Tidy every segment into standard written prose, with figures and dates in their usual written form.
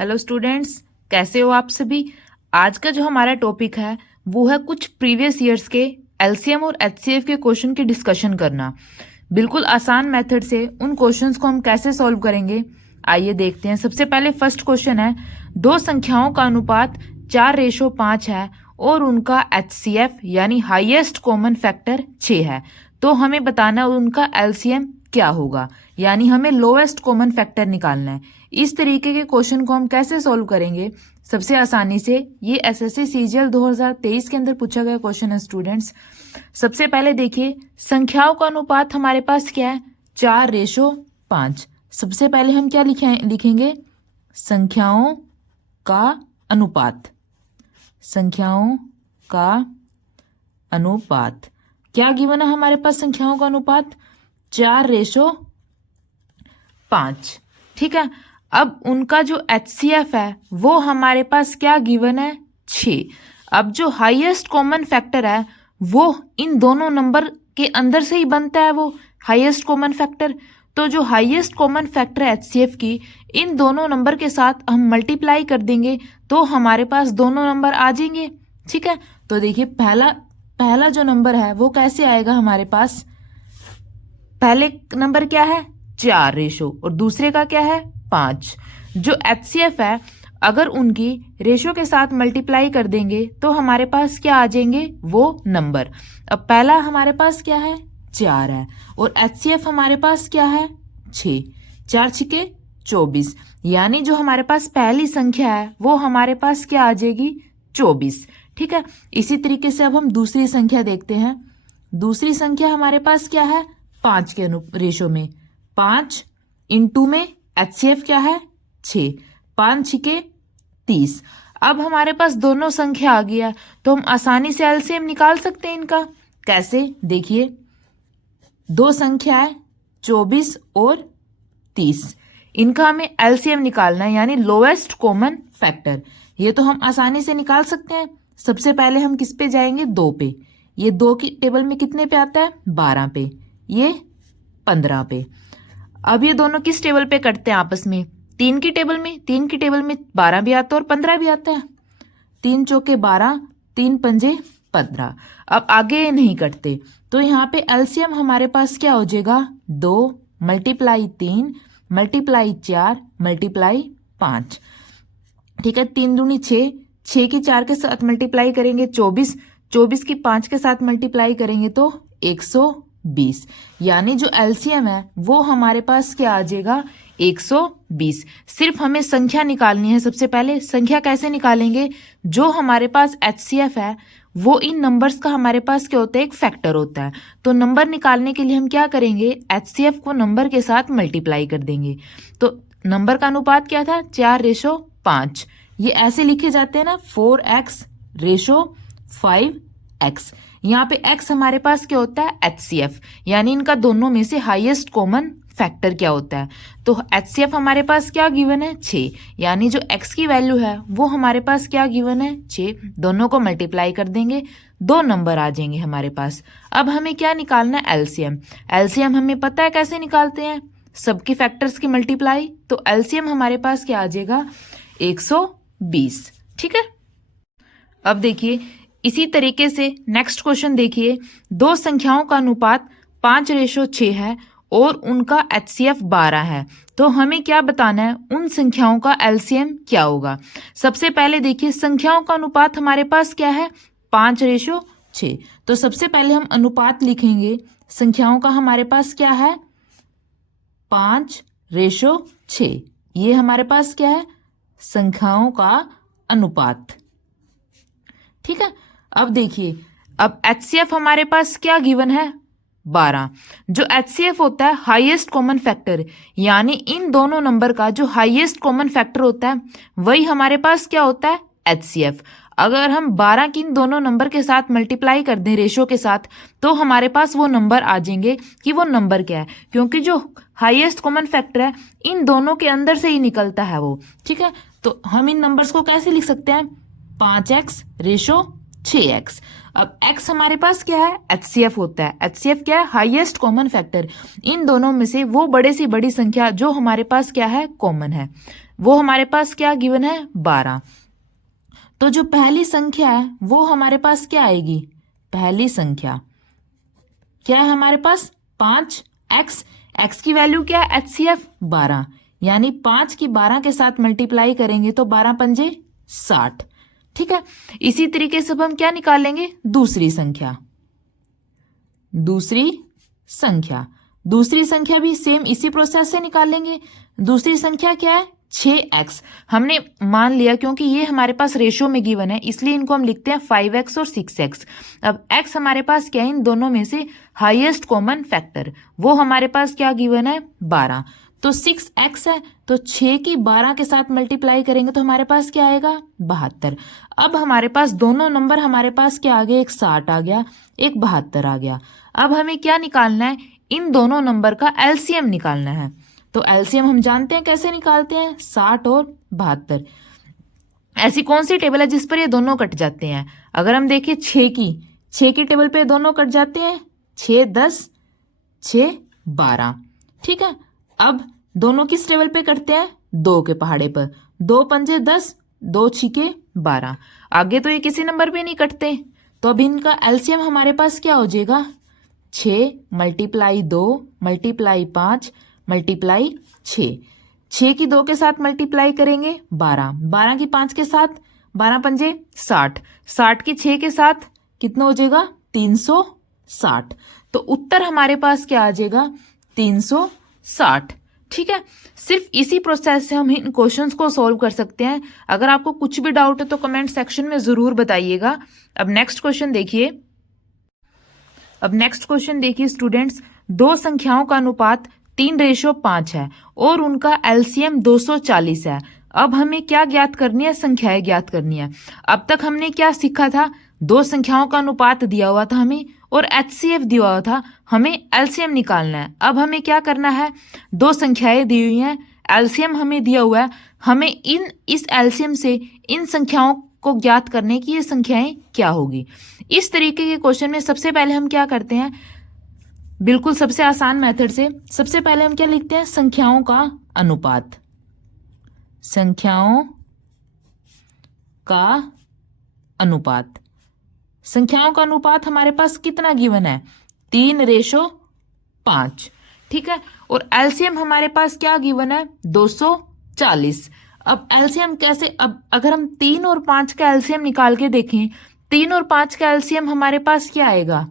Hello students, कैसे हो आप सभी। आज का जो हमारा टॉपिक है वो है कुछ प्रीवियस ईयर्स के एलसीएम और एचसीएफ के क्वेश्चन की डिस्कशन करना। बिल्कुल आसान मेथड से उन क्वेश्चंस को हम कैसे सॉल्व करेंगे, आइए देखते हैं। सबसे पहले फर्स्ट क्वेश्चन है, दो संख्याओं का अनुपात 4:5 है और उनका एचसीएफ यानी हाईएस्ट कॉमन फैक्टर 6 है। तो हमें बताना है उनका एलसीएम क्या होगा, यानी हमें लोएस्ट कॉमन फैक्टर निकालना है। इस तरीके के क्वेश्चन को हम कैसे सॉल्व करेंगे सबसे आसानी से, ये एसएससी सीजीएल 2023 के अंदर पूछा गया क्वेश्चन है स्टूडेंट्स। सबसे पहले देखिए, संख्याओं का अनुपात हमारे पास क्या है, 4:5। सबसे पहले हम क्या लिखेंगे, संख्याओं का अनुपात। संख्याओं का अनुपात क्या गिवन है हमारे पास, संख्याओं का अनुपात 4:5। ठीक है। अब उनका जो एचसीएफ है वो हमारे पास क्या गिवन है, 6। अब जो हाईएस्ट कॉमन फैक्टर है वो इन दोनों नंबर के अंदर से ही बनता है, वो हाईएस्ट कॉमन फैक्टर। तो जो हाईएस्ट कॉमन फैक्टर है एचसीएफ की, इन दोनों नंबर के साथ हम मल्टीप्लाई कर देंगे तो हमारे पास दोनों नंबर आ जाएंगे। ठीक है। तो देखिए, पहला जो नंबर है वो कैसे आएगा हमारे पास, पहले नंबर क्या है 4 और दूसरे का क्या है 5। जो एचसीएफ है अगर उनकी रेशो के साथ मल्टीप्लाई कर देंगे तो हमारे पास क्या आ जाएंगे, वो नंबर। अब पहला हमारे पास क्या है 4 है और एचसीएफ हमारे पास क्या है 6। 4 छिके 24, यानी जो हमारे पास पहली संख्या है वो हमारे पास क्या आ जाएगी 24। ठीक है। इसी तरीके से अब हम दूसरी संख्या देखते हैं। दूसरी संख्या हमारे पास क्या है, 5 के रेशो में 5 इंटू में एचसीएफ क्या है 6। 5 छिके 30। अब हमारे पास दोनों संख्या आ गया तो हम आसानी से एलसीएम निकाल सकते हैं इनका। कैसे, देखिए, दो संख्या है 24 और 30, इनका हमें एलसीएम निकालना है यानी लोएस्ट कॉमन फैक्टर। ये तो हम आसानी से निकाल सकते हैं। सबसे पहले हम किस पे जाएंगे, 2 पे। ये 2 की टेबल में कितने पे आता है, 12 पे, ये 15 पे। अब ये दोनों किस टेबल पे कटते हैं आपस में, 3 की टेबल में। 3 की टेबल में 12 भी आता है और 15 भी आता है। 3 चौके 12, 3 पंजे 15। अब आगे नहीं कटते तो यहाँ पे एलसीएम हमारे पास क्या हो जाएगा, 2 मल्टीप्लाई 3 मल्टीप्लाई 4 मल्टीप्लाई 5। ठीक है। 3 दूनी 6, 6 की 4 के साथ मल्टीप्लाई करेंगे 24, 24 की 5 के साथ मल्टीप्लाई करेंगे तो 120, यानी जो एलसीएम है वो हमारे पास क्या आ जाएगा 120। सिर्फ हमें संख्या निकालनी है। सबसे पहले संख्या कैसे निकालेंगे, जो हमारे पास एचसीएफ है वो इन नंबर्स का हमारे पास क्या होता है, एक फैक्टर होता है। तो नंबर निकालने के लिए हम क्या करेंगे, एचसीएफ को नंबर के साथ मल्टीप्लाई कर देंगे। तो नंबर का अनुपात क्या था, 4:5। ये ऐसे लिखे जाते हैं ना, 4x/5x। यहाँ पे x हमारे पास क्या होता है, एचसीएफ, यानी इनका दोनों में से हाईएस्ट कॉमन फैक्टर क्या होता है। तो एचसीएफ हमारे पास क्या गिवन है 6, यानी जो x की वैल्यू है वो हमारे पास क्या गिवन है 6। दोनों को मल्टीप्लाई कर देंगे, 2 नंबर आ जाएंगे हमारे पास। अब हमें क्या निकालना है, एलसीएम। एलसीएम हमें पता है कैसे निकालते हैं, सबके फैक्टर्स की मल्टीप्लाई। तो एलसीएम हमारे पास क्या आ जाएगा 120। ठीक है। अब देखिए, इसी तरीके से नेक्स्ट क्वेश्चन देखिए, दो संख्याओं का अनुपात 5:6 है और उनका एचसीएफ 12 है। तो हमें क्या बताना है, उन संख्याओं का एलसीएम क्या होगा। सबसे पहले देखिए, संख्याओं का अनुपात हमारे पास क्या है 5:6। तो सबसे पहले हम अनुपात लिखेंगे, संख्याओं का हमारे पास क्या है 5:6। ये हमारे पास क्या है, संख्याओं का अनुपात। ठीक है। अब देखिए, अब एचसीएफ हमारे पास क्या गिवन है 12। जो एचसीएफ होता है हाईएस्ट कॉमन फैक्टर, यानी इन दोनों नंबर का जो हाईएस्ट कॉमन फैक्टर होता है वही हमारे पास क्या होता है एचसीएफ। अगर हम 12 की इन दोनों नंबर के साथ मल्टीप्लाई कर दें रेशो के साथ तो हमारे पास वो नंबर आ जाएंगे कि वो नंबर क्या है, क्योंकि जो हाईएस्ट कॉमन फैक्टर है इन दोनों के अंदर से ही निकलता है वो। ठीक है। तो हम इन नंबर्स को कैसे लिख सकते हैं, 5x/6x। अब x हमारे पास क्या है, एचसीएफ होता है। एचसीएफ क्या है, हाईएस्ट कॉमन फैक्टर। इन दोनों में से वो बड़े से बड़ी संख्या जो हमारे पास क्या है, कॉमन है, वो हमारे पास क्या गिवन है 12। तो जो पहली संख्या है वो हमारे पास क्या आएगी, पहली संख्या क्या है हमारे पास 5x, x की वैल्यू क्या है HCF 12, यानी 5 की 12 के साथ मल्टीप्लाई करेंगे तो 12 पंजे 60। ठीक है, इसी तरीके से अब हम क्या निकालेंगे, दूसरी संख्या भी सेम इसी प्रोसेस से निकालेंगे। दूसरी संख्या क्या है 6x, हमने मान लिया क्योंकि ये हमारे पास रेशो में गिवन है इसलिए इनको हम लिखते हैं 5x और 6x। अब x हमारे पास क्या है, इन दोनों में से हाईएस्ट कॉमन फैक्टर, वो हमारे पास क्या गिवन है 12, तो 6x है, तो 6 की 12 के साथ मल्टीप्लाई करेंगे तो हमारे पास क्या आएगा 72। अब हमारे पास दोनों नंबर हमारे पास क्या आ गया, एक 60 आ गया, एक 72 आ गया। अब हमें क्या निकालना है, इन दोनों नंबर का एलसीएम निकालना है। तो एलसीएम हम जानते हैं कैसे निकालते हैं, 60 और 72। ऐसी कौन सी टेबल है जिस पर ये दोनों कट जाते हैं, अगर हम देखें 6 की टेबल पे दोनों कट जाते हैं, 6 10 6 12। ठीक है, अब दोनों किस टेबल पे कटते हैं, 2 के पहाड़े पर, 2 पंजे 10, 2 छिके 12। आगे तो ये किसी नंबर पे नहीं कटते, तो अब इनका एलसीएम हमारे पास क्या हो जाएगा, 6 मल्टीप्लाई 2 मल्टीप्लाई 5 मल्टीप्लाई 6 की 2 के साथ मल्टीप्लाई करेंगे 12, 12 की 5 के साथ, 12 पंजे 60, 60 की 6 के साथ कितना हो जाएगा 360। तो उत्तर हमारे पास क्या आ जाएगा 360। ठीक है, सिर्फ इसी प्रोसेस से हम इन क्वेश्चंस को सॉल्व कर सकते हैं। अगर आपको कुछ भी डाउट है तो कमेंट सेक्शन में जरूर बताइएगा। अब नेक्स्ट क्वेश्चन देखिए स्टूडेंट्स, दो संख्याओं का अनुपात 3:5 है और उनका एलसीएम 240 है। अब हमें क्या ज्ञात करनी है, संख्याएं ज्ञात करनी है। अब तक हमने क्या सीखा था, दो संख्याओं का अनुपात दिया हुआ था हमें और एचसीएफ दिया हुआ था, हमें एलसीएम निकालना है। अब हमें क्या करना है, दो संख्याएं दी हुई हैं, एलसीएम हमें दिया हुआ है, हमें इस एलसीएम से इन संख्याओं को ज्ञात करने की ये संख्याएं क्या होगी। इस तरीके के क्वेश्चन में सबसे पहले हम क्या करते हैं, बिल्कुल सबसे आसान मेथड से सबसे पहले हम क्या लिखते हैं, संख्याओं का अनुपात। संख्याओं का अनुपात हमारे पास कितना गिवन है, 3:5। ठीक है, और एलसीएम हमारे पास क्या गिवन है, 240। अब एलसीएम कैसे, अब अगर हम 3 और 5 का एलसीएम निकाल के देखें, 3 और 5 का एलसीएम हमारे पास क्या आएगा,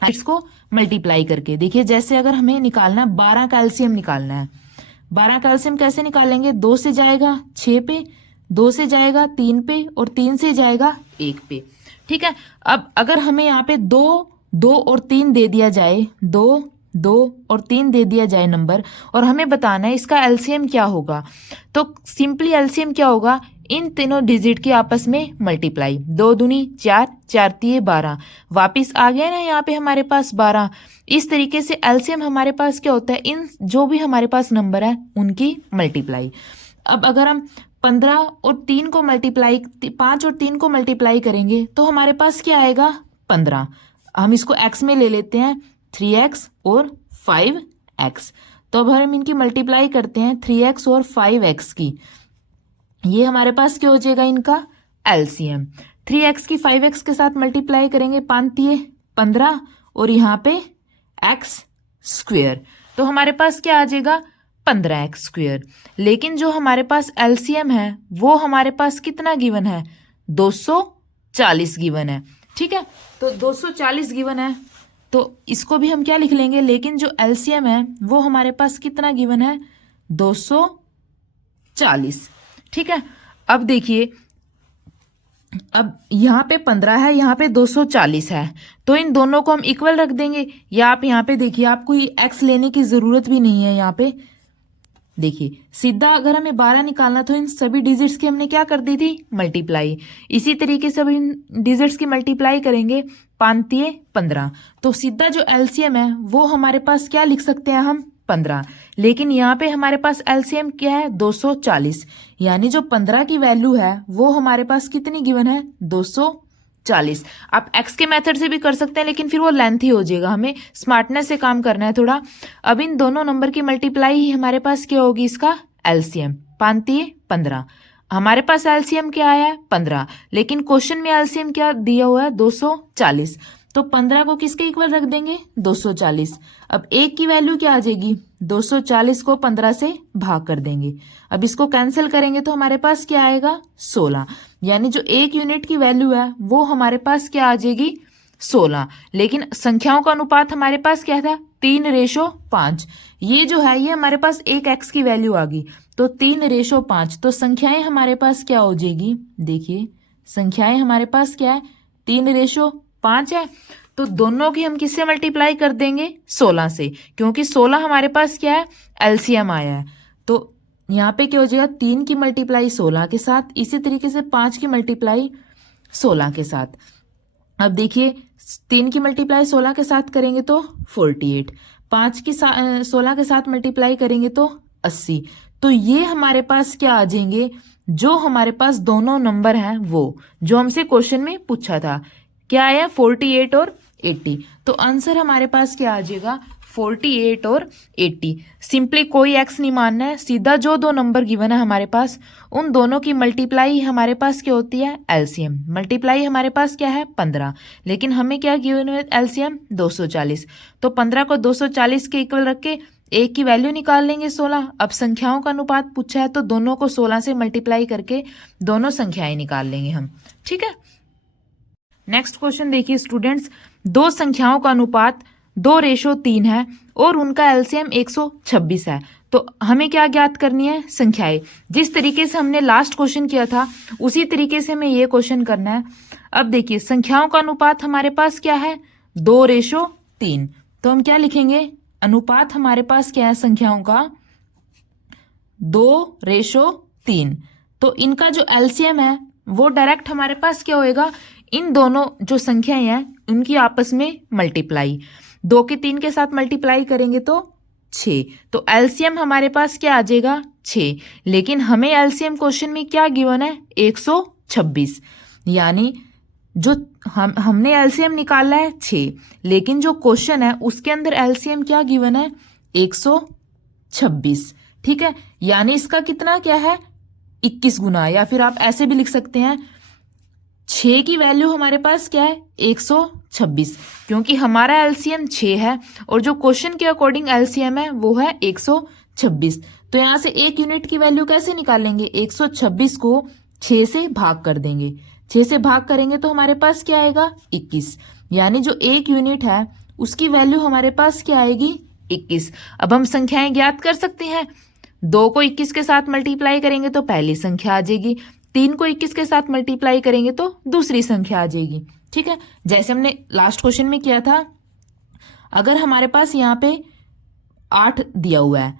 इसको मल्टीप्लाई करके देखिए। जैसे अगर हमें निकालना है 12 का एलसीएम निकालना है, 12 का एलसीएम कैसे निकालेंगे, 2 से जाएगा 6 पे, 2 से जाएगा 3 पे और 3 से जाएगा 1 पे। ठीक है, अब अगर हमें यहाँ पे 2 और 3 दे दिया जाए, 2 और 3 दे दिया जाए नंबर, और हमें बताना है इसका एलसीएम क्या होगा, तो सिंपली एलसीएम क्या होगा, इन तीनों डिजिट के आपस में मल्टीप्लाई, 2 दूनी 4, 4 तिये 12, वापिस आ गया ना यहाँ पे हमारे पास 12। इस तरीके से एलसीएम हमारे पास क्या होता है, इन जो भी हमारे पास नंबर है उनकी मल्टीप्लाई। अब अगर हम 15 और 3 को मल्टीप्लाई, 5 और 3 को मल्टीप्लाई करेंगे तो हमारे पास क्या आएगा 15। हम इसको x में ले लेते हैं, 3x और 5x। तो अब हम इनकी मल्टीप्लाई करते हैं 3x और 5x की, ये हमारे पास क्या हो जाएगा इनका एलसीएम। 3x की 5x के साथ मल्टीप्लाई करेंगे, 5 तिये 15 और यहाँ पे x स्क्वेयर, तो हमारे पास क्या आ जाएगा 15x स्क्वेयर। लेकिन जो हमारे पास एलसीएम है वो हमारे पास कितना गिवन है, 240 गिवन है। ठीक है, तो 240 गिवन है, तो इसको भी हम क्या लिख लेंगे, लेकिन जो एलसीएम है वो हमारे पास कितना गिवन है, 240। ठीक है, अब देखिए, अब यहाँ पे 15 है, यहाँ पे 240 है, तो इन दोनों को हम इक्वल रख देंगे। या आप यहाँ पे देखिए, आपको ये x लेने की जरूरत भी नहीं है। यहाँ पे देखिए सीधा अगर हमें 12 निकालना तो इन सभी डिजिट्स की हमने क्या कर दी थी, मल्टीप्लाई। इसी तरीके से अब इन डिजिट्स की मल्टीप्लाई करेंगे, 5 तिये 15, तो सीधा जो एलसीएम है वो हमारे पास क्या लिख सकते हैं हम, 15। लेकिन यहाँ पे हमारे पास एलसीएम क्या है, 240, यानी जो 15 की वैल्यू है वो हमारे पास कितनी गिवन है, 240। आप x के मेथड से भी कर सकते हैं, लेकिन फिर वो लेंथी हो जाएगा, हमें स्मार्टनेस से काम करना है थोड़ा। अब इन दोनों नंबर की मल्टीप्लाई ही हमारे पास क्या होगी, इसका एलसीएम 5 15। हमारे पास एलसीएम क्या आया है 15, लेकिन क्वेश्चन में एलसीएम क्या दिया हुआ है 240। तो 15 को किसके इक्वल रख देंगे 240। अब एक की वैल्यू क्या आ जाएगी 240 को 15 से भाग कर देंगे। अब इसको कैंसिल करेंगे तो हमारे पास क्या आएगा 16। यानी जो एक यूनिट की वैल्यू है वो हमारे पास क्या आ जाएगी 16। लेकिन संख्याओं का अनुपात हमारे पास क्या था 3:5। ये जो है ये हमारे पास एक एक्स की वैल्यू आ गई, तो 3:5। तो संख्याएं हमारे पास क्या हो जाएगी, देखिए संख्याएं हमारे पास क्या है 3:5 है। तो दोनों की हम किससे मल्टीप्लाई कर देंगे 16 से, क्योंकि 16 हमारे पास क्या है एलसीएम आया है। तो यहाँ पे क्या हो जाएगा 3 की मल्टीप्लाई 16 के साथ, इसी तरीके से 5 की मल्टीप्लाई 16 के साथ। अब देखिए 3 की मल्टीप्लाई 16 के साथ करेंगे तो 48, 5 की 16 के साथ मल्टीप्लाई करेंगे तो 80। तो ये हमारे पास क्या आ जाएंगे, जो हमारे पास दोनों नंबर हैं वो जो हमसे क्वेश्चन में पूछा था क्या आया 48 और 80। तो आंसर हमारे पास क्या आ जाएगा 48 और 80। सिंपली कोई एक्स नहीं मानना है, सीधा जो दो नंबर गिवन है हमारे पास उन दोनों की मल्टीप्लाई हमारे पास क्या होती है एलसीएम। मल्टीप्लाई हमारे पास क्या है 15, लेकिन हमें क्या गिवन है एलसीएम 240। तो 15 को 240 के इक्वल रख के एक की वैल्यू निकाल लेंगे 16। अब संख्याओं का अनुपात पूछा है तो दोनों को 16 से मल्टीप्लाई करके दोनों संख्याएं निकाल लेंगे हम, ठीक है। नेक्स्ट क्वेश्चन देखिए स्टूडेंट्स, दो संख्याओं का अनुपात 2:3 है और उनका एलसीएम 126 है। तो हमें क्या ज्ञात करनी है संख्याएं। जिस तरीके से हमने लास्ट क्वेश्चन किया था उसी तरीके से हमें ये क्वेश्चन करना है। अब देखिए संख्याओं का अनुपात हमारे पास क्या है 2:3। तो हम क्या लिखेंगे, अनुपात हमारे पास क्या है संख्याओं का 2:3। तो इनका जो एलसीएम है वो डायरेक्ट हमारे पास क्या होएगा, इन दोनों जो संख्याएं हैं उनकी आपस में मल्टीप्लाई, 2 के 3 के साथ मल्टीप्लाई करेंगे तो 6। तो एलसीएम हमारे पास क्या आ जाएगा 6। लेकिन हमें एलसीएम क्वेश्चन में क्या गिवन है 126। यानी जो हमने एलसीएम निकाला है 6, लेकिन जो क्वेश्चन है उसके अंदर एलसीएम क्या गिवन है 126, ठीक है। यानी इसका कितना क्या है 21 गुना, या फिर आप ऐसे भी लिख सकते हैं 6 की वैल्यू हमारे पास क्या है 126, क्योंकि हमारा एलसीएम 6 है और जो क्वेश्चन के अकॉर्डिंग एलसीएम है वो है 126। तो यहां से एक यूनिट की वैल्यू कैसे निकालेंगे, 126 को 6 से भाग कर देंगे। 6 से भाग करेंगे तो हमारे पास क्या आएगा 21। यानी जो एक यूनिट है उसकी वैल्यू हमारे पास क्या आएगी 21। अब हम संख्याएं ज्ञात कर सकते हैं, 2 को 21 के साथ मल्टीप्लाई करेंगे तो पहली संख्या आ जाएगी, 3 को 21 के साथ मल्टीप्लाई करेंगे तो दूसरी संख्या आ जाएगी, ठीक है। जैसे हमने लास्ट क्वेश्चन में किया था, अगर हमारे पास यहाँ पे 8 दिया हुआ है,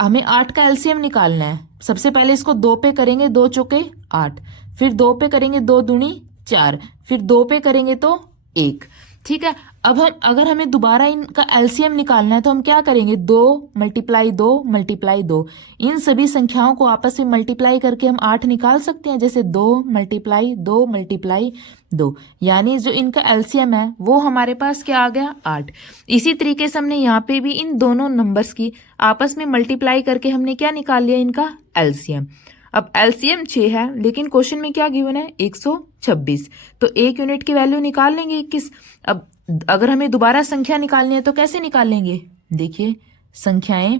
हमें 8 का एलसीएम निकालना है। सबसे पहले इसको 2 पे करेंगे, 2 चौके 8, फिर 2 पे करेंगे 2 दूनी 4, फिर 2 पे करेंगे तो 1, ठीक है। अब हम अगर हमें दोबारा इनका एलसीएम निकालना है तो हम क्या करेंगे 2 × 2 × 2, इन सभी संख्याओं को आपस में मल्टीप्लाई करके हम 8 निकाल सकते हैं। जैसे 2 × 2 × 2, यानी जो इनका एलसीएम है वो हमारे पास क्या आ गया 8। इसी तरीके से हमने यहाँ पे भी इन दोनों नंबर्स की आपस में मल्टीप्लाई करके हमने क्या निकाल लिया इनका एलसीएम। अब एलसीएम 6 है लेकिन क्वेश्चन में क्या गिवन है 126, तो एक यूनिट की वैल्यू निकाल लेंगे 21। अब अगर हमें दोबारा संख्या निकालनी है तो कैसे निकालेंगे, देखिए संख्याएं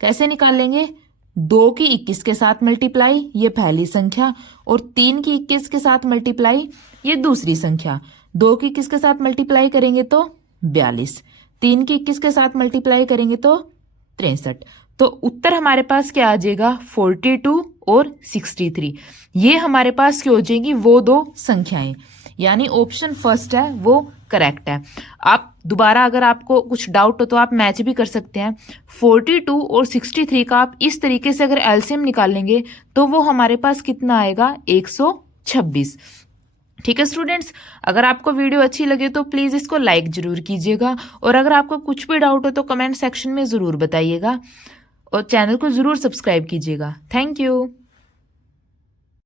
कैसे निकालेंगे, 2 की 21 के साथ मल्टीप्लाई ये पहली संख्या, और 3 की 21 के साथ मल्टीप्लाई ये दूसरी संख्या। 2 की 21 के साथ मल्टीप्लाई करेंगे तो 42, 3 की 21 के साथ मल्टीप्लाई करेंगे तो 63। तो उत्तर हमारे पास क्या आ जाएगा 42 और 63। ये हमारे पास क्या हो जाएगी वो दो संख्याएं, यानी ऑप्शन फर्स्ट है वो करेक्ट है। आप दोबारा अगर आपको कुछ डाउट हो तो आप मैच भी कर सकते हैं। 42 और 63 का आप इस तरीके से अगर एलसीएम निकालेंगे तो वो हमारे पास कितना आएगा 126। ठीक है स्टूडेंट्स, अगर आपको वीडियो अच्छी लगे तो प्लीज़ इसको लाइक ज़रूर कीजिएगा, और अगर आपको कुछ भी डाउट हो तो कमेंट सेक्शन में ज़रूर बताइएगा, और चैनल को ज़रूर सब्सक्राइब कीजिएगा। Thank you.